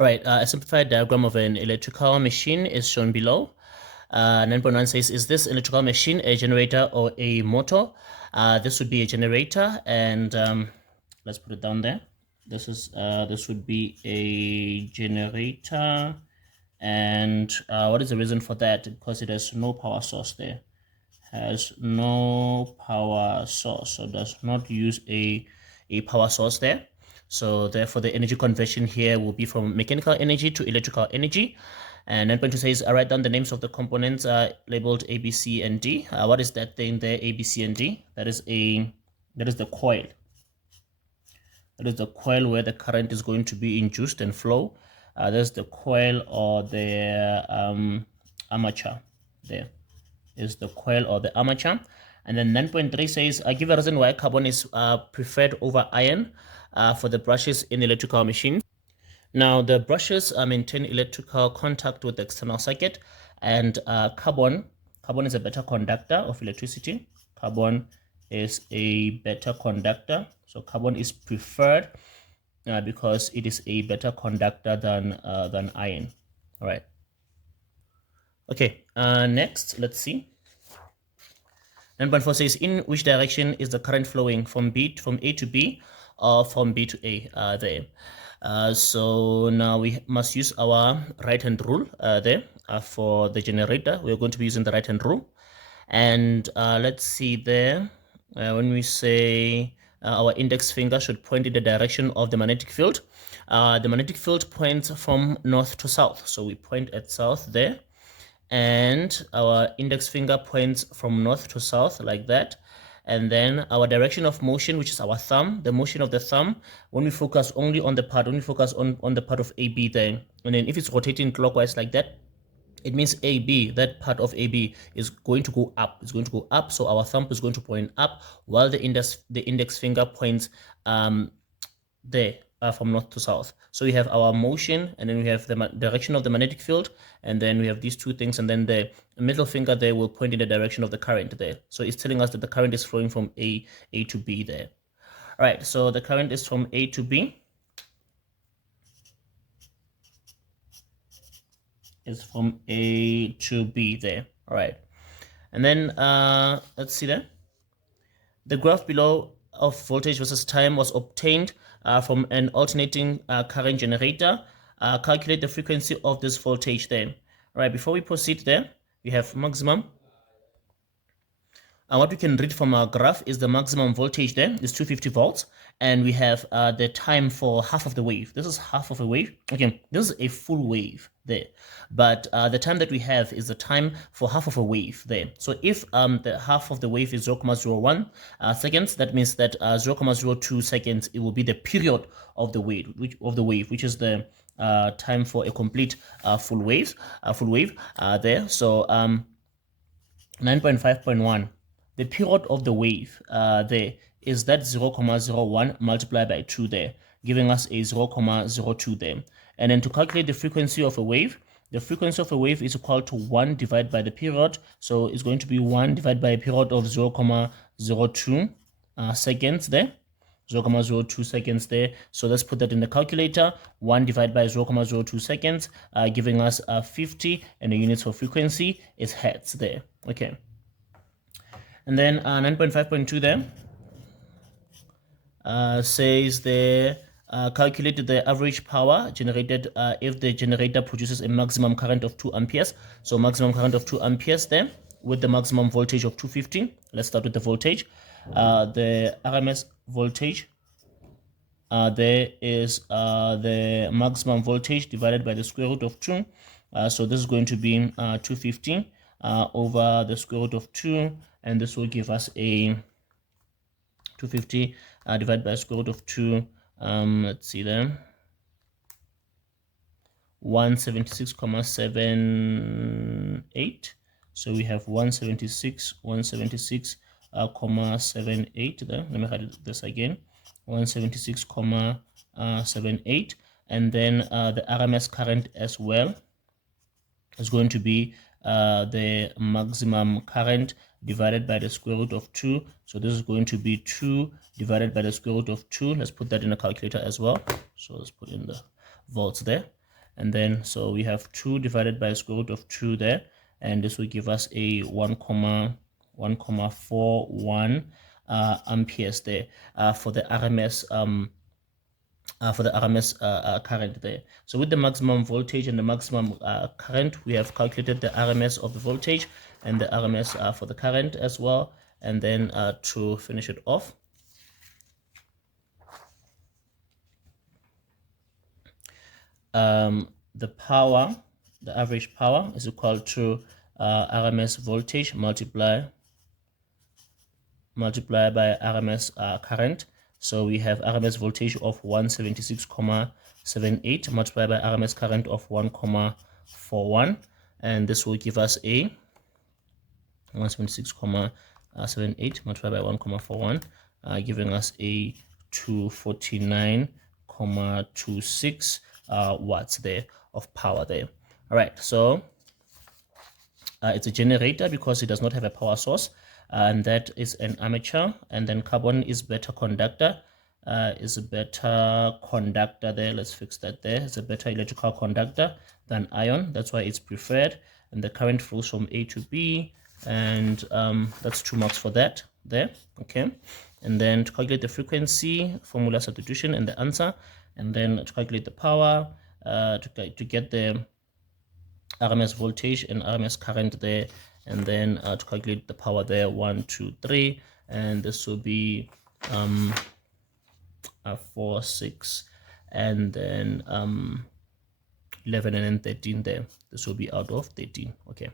All right, a simplified diagram of an electrical machine is shown below. 9.1 says, is this electrical machine a generator or a motor? This would be a generator, and let's put it down there. This would be a generator, and what is the reason for that? Because it has no power source there. Has no power source, so does not use a power source there. So therefore the energy conversion here will be from mechanical energy to electrical energy. And 9.2 says, write down the names of the components labeled A, B, C, and D. What is that thing there, A, B, C, and D? That is the coil. That is the coil where the current is going to be induced and flow. There's the coil or the armature. There is the coil or the armature. And then 9.3 says, give a reason why carbon is preferred over iron for the brushes in electrical machines. Now, the brushes maintain electrical contact with the external circuit, and carbon is a better conductor of electricity. Carbon is a better conductor, so carbon is preferred because it is a better conductor than iron. All right. Okay. Next, let's see. 9.4 says, in which direction is the current flowing, from A to B or from B to A? There. So now we must use our right-hand rule there for the generator. We're going to be using the right-hand rule. And let's see there, when we say our index finger should point in the direction of the magnetic field. The magnetic field points from north to south. So we point at south there. And our index finger points from north to south like that. And then our direction of motion, which is our thumb, the motion of the thumb, when we focus only on the part, when we focus on the part of AB there, and then if it's rotating clockwise like that, it means AB, that part of AB is going to go up. It's going to go up, so our thumb is going to point up, while the index finger points there. From north to south. So we have our motion, and then we have the direction of the magnetic field, and then we have these two things, and then the middle finger there will point in the direction of the current there. So it's telling us that the current is flowing from A to B there. All right, so the current is from A to B. It's from A to B there. All right, and then let's see there. The graph below of voltage versus time was obtained from an alternating current generator. Calculate the frequency of this voltage there. All right, before we proceed there, we have maximum. What we can read from our graph is the maximum voltage there is 250 volts, and we have the time for half of the wave. This is half of a wave. Okay, this is a full wave there, but the time that we have is the time for half of a wave there. So if the half of the wave is 0.01 seconds, that means that 0.02 seconds, it will be the period of the wave, which is the time for a complete full wave there. So 9.5.1. The period of the wave there is that 0.01 multiplied by 2 there, giving us a 0.02 there. And then to calculate the frequency of a wave, the frequency of a wave is equal to 1 divided by the period. So it's going to be 1 divided by a period of 0.02 seconds there. 0.02 seconds there. So let's put that in the calculator. 1 divided by 0.02 seconds, giving us 50, and the units for frequency is hertz there. Okay. And then 9.5.2 there says there, calculate the average power generated if the generator produces a maximum current of 2 amperes. So maximum current of 2 amperes there with the maximum voltage of 250. Let's start with the voltage. The RMS voltage there is the maximum voltage divided by the square root of 2. So this is going to be 250 over the square root of 2, and this will give us a 250 divided by the square root of 2. Let's see there, 176.78. So we have 176.78 there. Let me write this again, 176.78. And then the RMS current as well is going to be the maximum current divided by the square root of 2. So this is going to be 2 divided by the square root of 2. Let's put that in a calculator as well. So let's put in the volts there. and then so we have 2 divided by square root of 2 there, and this will give us a 1,141 amperes there for the RMS current there. So with the maximum voltage and the maximum current, we have calculated the RMS of the voltage and the RMS for the current as well. And then to finish it off, the power, the average power is equal to RMS voltage multiplied by RMS current. So we have RMS voltage of 176,78 multiplied by RMS current of 1,41, and this will give us a 176,78 multiplied by 1,41, giving us a 249,26 watts there of power there. All right, so it's a generator because it does not have a power source, and that is an armature. And then carbon is better conductor, is a better conductor there. Let's fix that there. It's a better electrical conductor than iron. That's why it's preferred. And the current flows from A to B, and that's 2 marks for that there. Okay, and then to calculate the frequency, formula substitution and the answer, and then to calculate the power, to get the RMS voltage and RMS current there, and then to calculate the power there, 1, 2, 3, and this will be 4, 6, and then 11, and then 13 there. This will be out of 13. Okay.